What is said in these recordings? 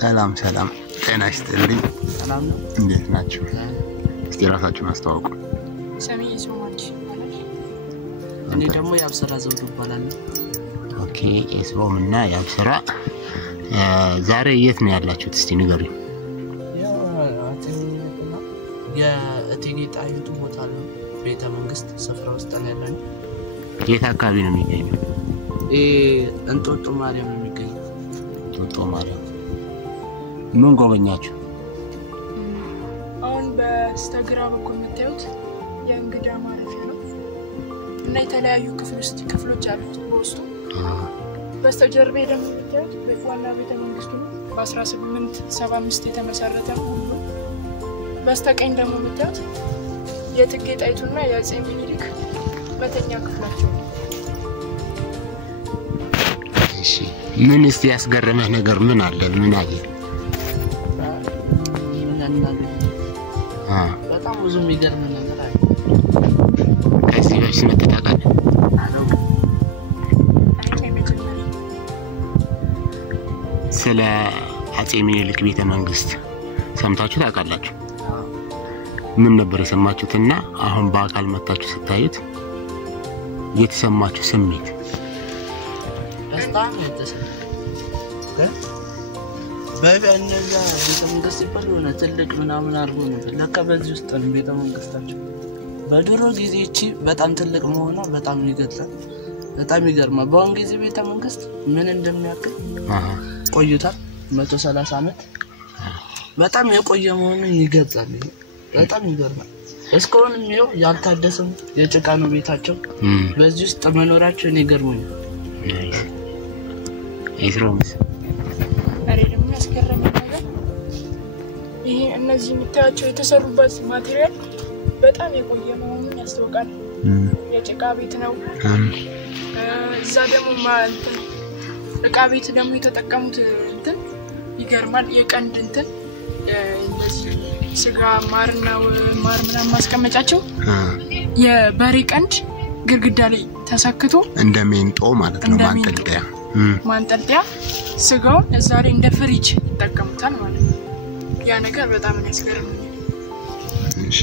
ሰላም ጤና ይስጥልኝ ሰላም ነው እንዴት ናችሁ እስቲ ራሳችሁን አስተዋውቁ ሰሚ ይስማች እኔ ደግሞ ያብሰራ ዘውዱ ይባላል ኦኬ እስሮምና ያብሰራ ዛሬ የት ነው ያላችሁት እስቲ ንገሩኝ የእቴጌ ጣይቱ ቦታ ነው ቤተ መንግስት ስፍራ ውስጥ ነው ያለነው የት አካባቢ ነው የሚገኘው እንጦጦ ማርያም ነው የሚገኘው እንጦጦ ማርያም ምን ጎበኛችሁ አሁን በስተግራ በኩል የምታዩት የእንግዳ ማረፊያ ነው እና የተለያዩ ክፍሎች አሉት በውስጡ በስተጀርባ ደግሞ የምታዩት በዋና ቤተ መንግስቱ በ1875 የተመሰረተ ነው በስተቀኝ ደግሞ የምታዩት የእቴጌ ጣይቱና የአፄ ምኒልክ መተኛ ክፍላቸው እሺ ምን እስቲ ያስገረመህ ነገር ምን አለ ምን አየ በጣም ብዙ የሚገርም ነገር አለ ከዚህ በፊት መተታቀል ስለ አፄ ምኒልክ ቤተ መንግስት ሰምታችሁ ታውቃላችሁ ምን ነበር የሰማችሁትና አሁን በአካል መጣችሁ ስታዩት የተሰማችሁ ስሜት በጣም የተሰማ በእነዛ ቤተ መንግስት ይባላል ትልቅ ምናምን አርጎ ነበር ለካ በዚህ ውስጥ ነው ቤተ መንግስታቸው በድሮ ጊዜ እቺ በጣም ትልቅ መሆኗ በጣም ይገርማል በጣም ይገርማል በአሁን ጊዜ ቤተ መንግስት ምን እንደሚያክል ቆይቷል 130 አመት በጣም የቆየ መሆኑን ይገልጻል በጣም ይገርማል እስካሁን ነው ያልታደሰው የጭቃ ነው ቤታቸው በዚህ ውስጥ መኖራቸው ይገርሙኛል አይስሮምስ አሬም ያስገረመኝ ነገር ይሄ እነዚህ የምታያቸው የተሰሩበት ማቴሪያል በጣም የቆየ መሆኑን ያስተዋውቃል የጭቃ ቤት ነው እዛ ደግሞ ማለት እቃ ቤት ደግሞ የተጠቀሙት እንትን ይገርማል የቀንድ እንትን እንደዚህ ስጋ ማርና ማርና ማስቀመጫቸው የበሬ ቀንድ ግርግዳ ላይ ተሰክቶ እንደሜንጦ ማለት ነው ማንጠልጠያ ስጋው እዛ ላይ እንደ ፍሪጅ ይጠቀሙታል ማለት ነው ያ ነገር በጣም ያስገርመኛል እሺ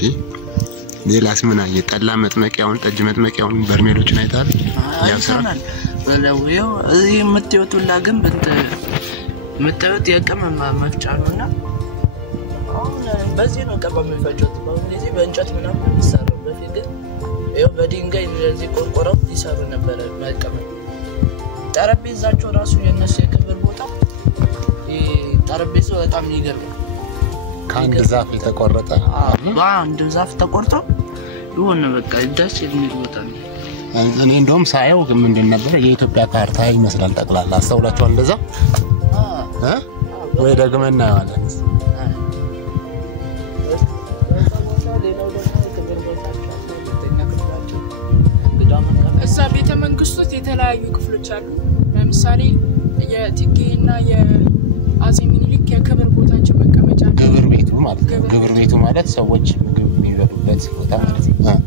ሌላስ ምን አየ ጠላ መጥመቂያውን ጠጅ መጥመቂያውን በርሜሎችን አይታል ያሰራል ወለው እዚህ የምትወጡላ ግን የምትወጥ የቀመማ መፍጫ ነውና አሁን በዚህ ነው ቀመማ የሚፈጩት በዚህ በእንጨት ምናምን ይሰራል በፊት ግን ይኸው በድንጋይ እንደዚህ ቆርቆረው ይሰሩ ነበር መቀመጥ ጠረጴዛቸው ራሱ የነሱ የክብር ቦታ ጠረጴዛው በጣም ይገርማል ከአንድ ዛፍ የተቆረጠ አንድ ዛፍ ተቆርጦ ይሆነ በቃ ደስ የሚል ቦታ ነው እኔ እንደውም ሳየው ምንድን ነበር የኢትዮጵያ ካርታ ይመስላል ጠቅላላ አስተውላችሁ እንደዛ ወይ ደግመና ማለት እዛ ቤተ መንግስቱ የተለያዩ ክፍሎች አሉ ለምሳሌ የእቴጌና የአፄ ምኒልክ የክብር ቦታቸው መቀመጫ ግብር ቤቱ ማለት ሰዎች ምግብ የሚበሉበት ቦታ ማለት ነው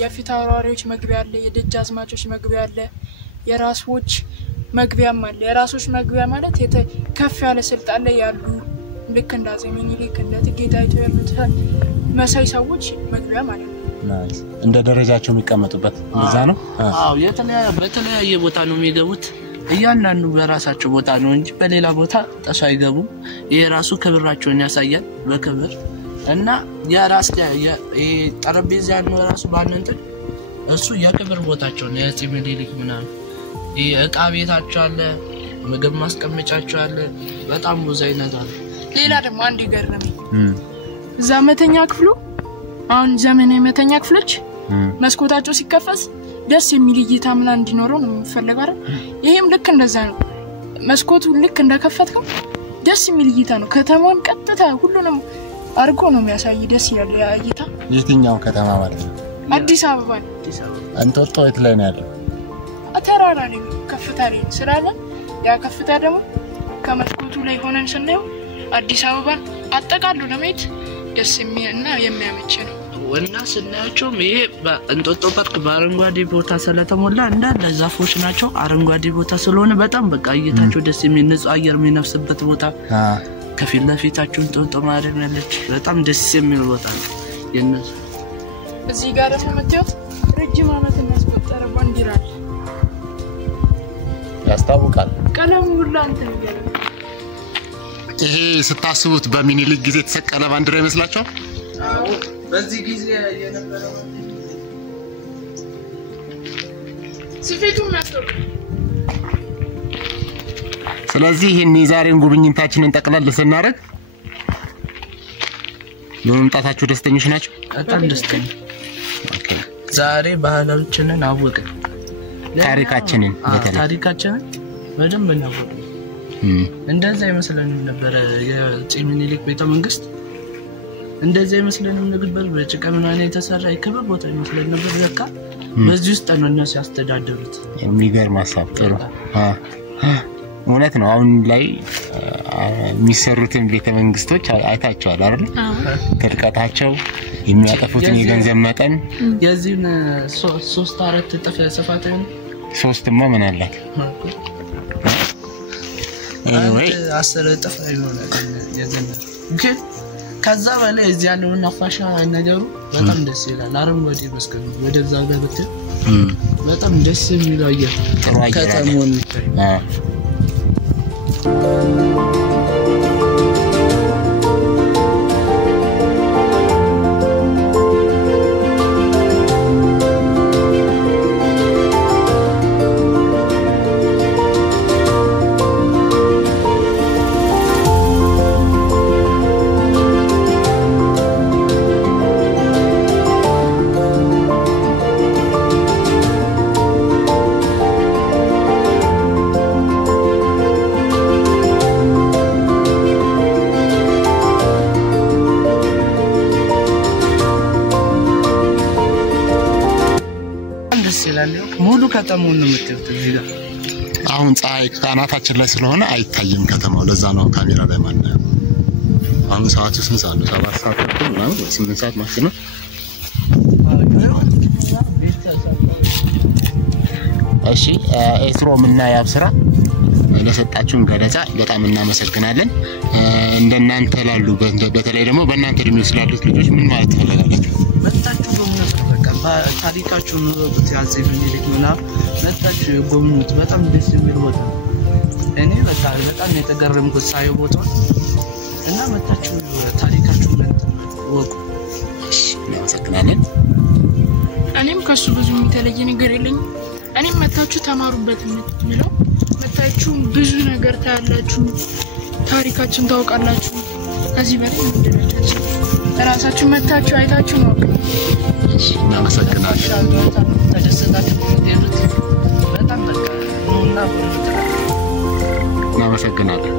የፊት አውራሪዎች መግቢያ አለ የደጃዝማቾች መግቢያ አለ የራሶች መግቢያም አለ የራሶች መግቢያ ማለት ከፍ ያለ ስልጣን ላይ ያሉ ልክ እንደ አፄ ምኒልክ እንደ እቴጌ ጣይቱ ያሉት መሳይ ሰዎች መግቢያ ማለት ነው እንደ ደረጃቸው የሚቀመጡበት እንደዛ ነው አዎ በተለያየ ቦታ ነው የሚገቡት እያንዳንዱ በራሳቸው ቦታ ነው እንጂ በሌላ ቦታ ተሳይገቡ የራሱ ክብራቸውን ያሳያል በክብር እና የራስ ጠረጴዛ ነው ራሱ ባንንት እሱ የክብር ቦታቸው ነው የአፄ ምኒልክ ምናምን የእቃ ቤታቸው አለ ምግብ ማስቀመጫቸው አለ በጣም ብዙ አይነት አለ ሌላ ደግሞ አንድ ይገርመኝ ዛመተኛ ክፍሉ አሁን ዘመናዊ መተኛ ክፍሎች መስኮታቸው ሲከፈት ደስ የሚል እይታ ምን እንዲኖረው ነው የሚፈልጋው ይሄም ልክ እንደዛ ነው መስኮቱ ልክ እንደከፈተው ደስ የሚል እይታ ነው ከተማውን ቀጥታ ሁሉንም አርጎ ነው የሚያሳይ ደስ ይላል ያ እይታ የትኛው ከተማ ማለት ነው አዲስ አበባ እንጦጦ የት ላይ ነው ያለው ተራራ ላይ ከፍታ ላይ ስላለ ያ ከፍታ ደግሞ ከመስኮቱ ላይ ሆነን ስናየው አዲስ አበባ አጠቃሉ ለማየት ደስ የሚልና የሚያመች ነው ወና ስናያቸው ይሄ እንጦጦ ፓርክ በአረንጓዴ ቦታ ስለተሞላ እንዳለ ዛፎች ናቸው አረንጓዴ ቦታ ስለሆነ በጣም በቃ እይታቸው ደስ የሚል ንጹህ አየር የሚነፍስበት ቦታ ከፊት ለፊታችሁ እንጦጦ ማርያም ያለች በጣም ደስ የሚል ቦታ ነው የነሱ እዚህ ጋር ደግሞ መጥተው ረጅም ዓመት እናስቆጠረ ባንዲራ አለ ያስታውቃል ቀለሙ ሁሉ አንተ ነገር ይሄ ስታስቡት በሚኒሊክ ጊዜ ተሰቀለ ባንዲራ ይመስላችኋል አዎ በዚህ ጊዜ የነበረው ስፌቱን ማስተው ስለዚህ ይሄን የዛሬን ጉብኝታችንን ጠቅላላ ስናደርግ ለምጣታችሁ ደስተኞች ናችሁ በጣም ደስተኛ ዛሬ ባህላችንን አወቅን ታሪካችንን ታሪካችንን በደንብ እናወቅን እንደዛ ይመስለንም ነበር የሚኒሊክ ቤተ መንግስት እንደዛ ይመስለንም ነበር በጭቃ ምናምን የተሰራ የክብር ቦታ ይመስለን ነበር በቃ በዚህ ውስጥ ነው እነሱ ያስተዳደሩት የሚገርም ሐሳብ ጥሩ እውነት ነው አሁን ላይ የሚሰሩትን ቤተ መንግስቶች አይታችኋል አይደል ተልቀታቸው የሚያጠፉትን የገንዘብ መጠን የዚህን 3-4 እጥፍ ስፋትን 3ማ ምን አላት ወይ 10 እጥፍ ይሆናል የገንዘብ ግን ከዛ በላይ እዚህ ያለው ነፋሻ ነገሩ በጣም ደስ ይላል አረንጓዴ መስቀል ወደዛ ጋር ብትል በጣም ደስ የሚል አየር ከተሞን ሙሉ ከተማውን ነው የምትወጣው እዚህ ጋር አሁን ፀሐይ ካናታችን ላይ ስለሆነ አይታየም ከተማው ለዛ ነው ካሜራ ላይ ማለት ነው አሁን ሰዓቱ ስንት ሰዓት ነው 7 ሰዓት ነው 8 ሰዓት ማለት ነው እሺ ኤስሮም እና ያብስራ ለሰጣችሁን ገለጻ በጣም እናመሰግናለን እንደናንተ ላሉ በተለይ ደግሞ በእናንተ እድሜ ስላሉት ልጆች ምን ማለት ፈልጋላችሁ መጣችሁ ጎብኙት በቃ ታሪካችሁን ነው ያዘ ሚኒሊክ ምናምን መጣችሁ ጎብኙት በጣም ደስ የሚል ቦታ እኔ በጣም የተገረምኩት ሳይው ቦታ እና መጣችሁ ታሪካችሁን ወቁ እሺ እናመሰግናለን እኔም ከሱ ብዙ የተለየ ነገር የለኝም እኔም መጣችሁ ተማሩበት ምለው መጣችሁ ብዙ ነገር ታያላችሁ ታሪካችሁን ታውቃላችሁ ከዚህ በላይ እንደምትደርሱ ራሳችሁ መጣችሁ አይታችሁ ነው እሺ እናመሰግናለን ተደሰታችሁ በጣም በቃ ነውና እናመሰግናለን